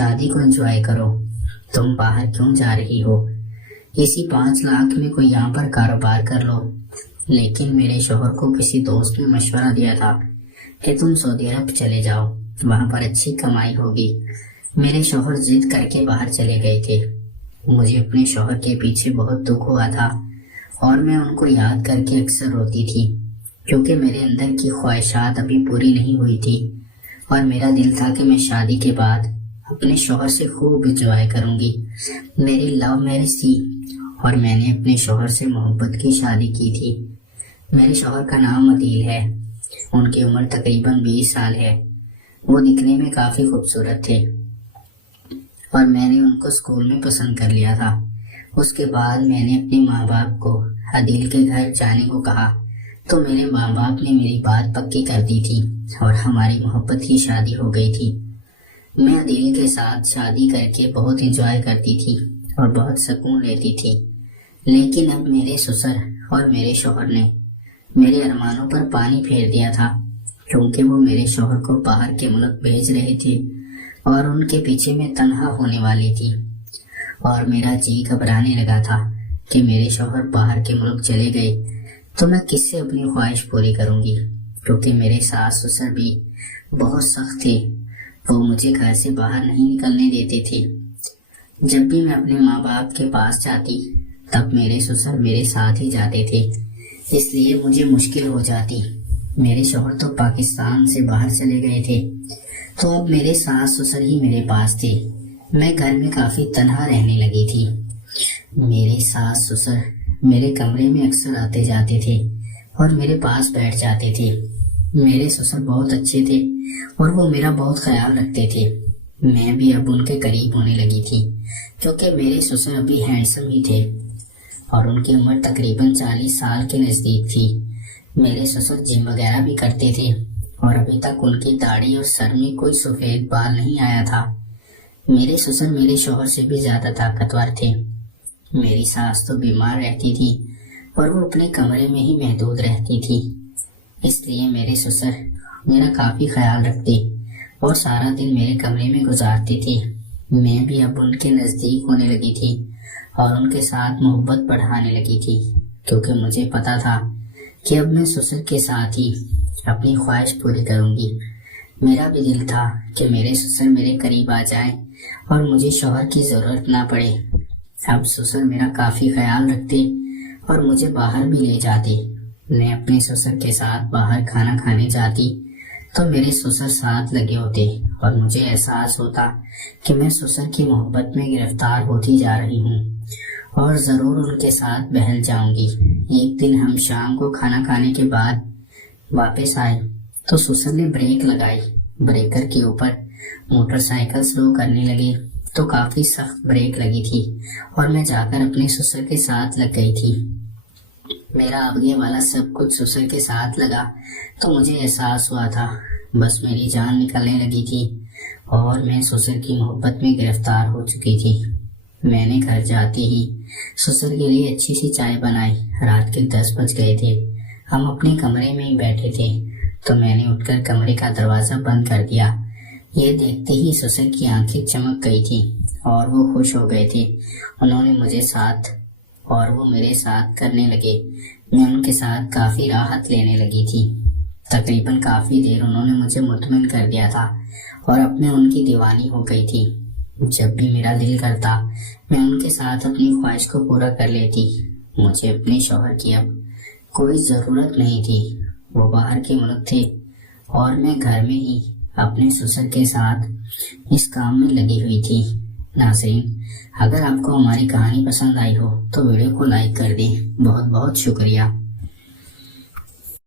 شادی کو انجوائے کرو، تم باہر کیوں جا رہی ہو؟ اسی 5 لاکھ میں کوئی یہاں پر کاروبار کر لو۔ لیکن میرے شوہر کو کسی دوست نے مشورہ دیا تھا کہ تم سعودی عرب چلے جاؤ، وہاں پر اچھی کمائی ہوگی۔ میرے شوہر ضد کر کے باہر چلے گئے تھے۔ مجھے اپنے شوہر کے پیچھے بہت دکھ ہوا تھا اور میں ان کو یاد کر کے اکثر روتی تھی، کیونکہ میرے اندر کی خواہشات ابھی پوری نہیں ہوئی تھی اور میرا دل تھا کہ میں شادی کے بعد اپنے شوہر سے خوب انجوائے کروں گی۔ میری لو میرج تھی اور میں نے اپنے شوہر سے محبت کی شادی کی تھی۔ میرے شوہر کا نام عدیل ہے، ان کی عمر تقریباً 20 سال ہے۔ وہ دکھنے میں کافی خوبصورت تھے اور میں نے ان کو اسکول میں پسند کر لیا تھا۔ اس کے بعد میں نے اپنے ماں باپ کو عدیل کے گھر جانے کو کہا تو میرے ماں باپ نے میری بات پکی کر دی تھی اور ہماری محبت کی شادی ہو گئی تھی۔ میں عدیل کے ساتھ شادی کر کے بہت انجوائے کرتی تھی اور بہت سکون لیتی تھی، لیکن اب میرے سسر اور میرے شوہر نے میرے ارمانوں پر پانی پھیر دیا تھا، کیونکہ وہ میرے شوہر کو باہر کے ملک بھیج رہے تھے اور ان کے پیچھے میں تنہا ہونے والی تھی، اور میرا جی گھبرانے لگا تھا کہ میرے شوہر باہر کے ملک چلے گئے تو میں کس سے اپنی خواہش پوری کروں گی، کیونکہ میرے ساس سسر بھی بہت سخت تھے، وہ مجھے گھر سے باہر نہیں نکلنے دیتے تھے۔ جب بھی میں اپنے ماں باپ کے پاس جاتی تب میرے سسر میرے ساتھ ہی جاتے تھے، اس لیے مجھے مشکل ہو جاتی۔ میرے شوہر تو پاکستان سے باہر چلے گئے تھے تو اب میرے ساس سسر ہی میرے پاس تھے۔ میں گھر میں کافی تنہا رہنے لگی تھی۔ میرے ساس سسر میرے کمرے میں اکثر آتے جاتے تھے اور میرے پاس بیٹھ جاتے تھے۔ میرے سسر بہت اچھے تھے اور وہ میرا بہت خیال رکھتے تھے۔ میں بھی اب ان کے قریب ہونے لگی تھی، کیونکہ میرے سسر ابھی ہینڈسم ہی تھے اور ان کی عمر تقریباً 40 سال کے نزدیک تھی۔ میرے سسر جم وغیرہ بھی کرتے تھے اور ابھی تک ان کی داڑھی اور سر میں کوئی سفید بال نہیں آیا تھا۔ میرے سسر میرے شوہر سے بھی زیادہ طاقتور تھے۔ میری ساس تو بیمار رہتی تھی اور وہ اپنے کمرے میں ہی محدود رہتی تھی، اس لیے میرے سسر میرا کافی خیال رکھتے اور سارا دن میرے کمرے میں گزارتی تھی۔ میں بھی اب ان کے نزدیک ہونے لگی تھی اور ان کے ساتھ محبت بڑھانے لگی تھی، کیونکہ مجھے پتا تھا کہ اب میں سسر کے ساتھ ہی اپنی خواہش پوری کروں گی۔ میرا بھی دل تھا کہ میرے سسر میرے قریب آ جائیں اور مجھے شوہر کی ضرورت نہ پڑے۔ اب سسر میرا کافی خیال رکھتے اور مجھے باہر بھی لے جاتے۔ میں اپنے سسر کے ساتھ باہر کھانا کھانے جاتی تو میرے سسر ساتھ لگے ہوتے اور مجھے احساس ہوتا کہ میں سسر کی محبت میں گرفتار ہوتی جا رہی ہوں اور ضرور ان کے ساتھ بہل جاؤں گی۔ ایک دن ہم شام کو کھانا کھانے کے بعد واپس آئے تو سسر نے بریک لگائی۔ بریکر کے اوپر موٹر سائیکل سلو کرنے لگے تو کافی سخت بریک لگی تھی اور میں جا کر اپنے سسر کے ساتھ لگ گئی تھی۔ میرا آگے والا سب کچھ سسر کے ساتھ لگا تو مجھے احساس ہوا تھا بس میری جان نکلنے لگی تھی اور میں سسر کی محبت میں گرفتار ہو چکی تھی۔ میں نے گھر جاتے ہی سسر کے لیے اچھی سی چائے بنائی۔ رات کے 10 بج گئے تھے، ہم اپنے کمرے میں ہی بیٹھے تھے تو میں نے اٹھ کر کمرے کا دروازہ بند کر دیا۔ یہ دیکھتے ہی سسر کی آنکھیں چمک گئی تھی اور وہ خوش ہو گئے تھے۔ انہوں نے مجھے ساتھ اور وہ میرے ساتھ کرنے لگے۔ میں ان کے ساتھ کافی راحت لینے لگی تھی۔ تقریباً کافی دیر انہوں نے مجھے مطمئن کر دیا تھا اور اب میں ان کی دیوانی ہو گئی تھی۔ جب بھی میرا دل کرتا میں ان کے ساتھ اپنی خواہش کو پورا کر لیتی۔ مجھے اپنے شوہر کی اب کوئی ضرورت نہیں تھی، وہ باہر کے ملک تھے اور میں گھر میں ہی اپنے سسر کے ساتھ اس کام میں لگی ہوئی تھی۔ ناظرین، اگر آپ کو ہماری کہانی پسند آئی ہو تو ویڈیو کو لائک کر دیں۔ بہت بہت شکریہ۔